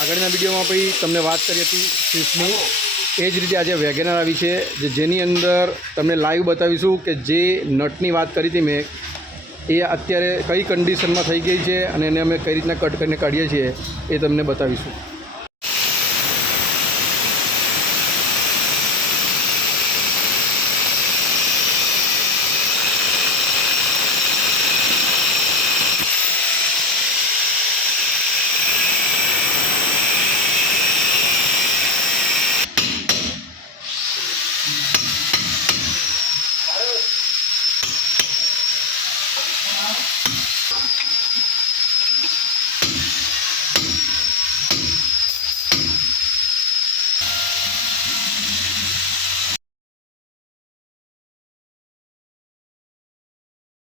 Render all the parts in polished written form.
આગળના વિડીયોમાં પછી તમને વાત કરી હતી સ્વિફ્ટની, એ જ રીતે આજે વેગેનર આવી છે, જેની અંદર તમને લાઈવ બતાવીશું કે જે નટની વાત કરી હતી મેં, એ અત્યારે કઈ કન્ડિશનમાં થઈ ગઈ છે અને એને અમે કઈ રીતના કટ કરીને કાઢીએ છીએ એ તમને બતાવીશું.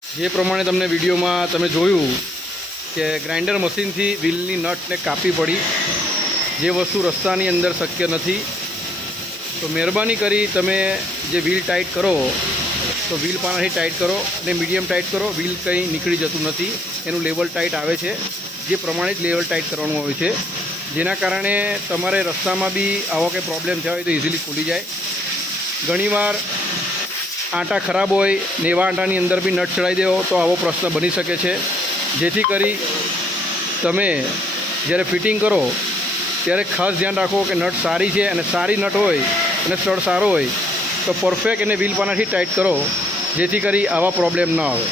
જે પ્રમાણે તમને વિડીયોમાં તમે જોયું કે ગ્રાઇન્ડર મશીનથી વ્હીલની નટને કાપી પડી, જે વસ્તુ રસ્તાની અંદર શક્ય નથી. તો મહેરબાની કરી તમે જે વ્હીલ ટાઈટ કરો તો વ્હીલ પાનાથી ટાઈટ કરો અને મીડિયમ ટાઈટ કરો. વ્હીલ કંઈ નીકળી જતું નથી, એનું લેવલ ટાઈટ આવે છે, જે પ્રમાણે જ લેવલ ટાઈટ કરવાનું આવે છે, જેના કારણે તમારે રસ્તામાં બી આવો કંઈ પ્રોબ્લેમ થયો હોય તો ઇઝીલી ખુલી જાય. ઘણીવાર આંટા ખરાબ હોય ને એવા આંટાની અંદર બી નટ ચડાવી દેવો તો આવો પ્રશ્ન બની શકે છે. જેથી કરી તમે જ્યારે ફિટિંગ કરો ત્યારે ખાસ ધ્યાન રાખો કે નટ સારી છે, અને સારી નટ હોય અને સ્ટડ સારો હોય તો પરફેક્ટ એને વ્હીલ પાનાથી ટાઈટ કરો, જેથી કરી આવા પ્રોબ્લેમ ન આવે.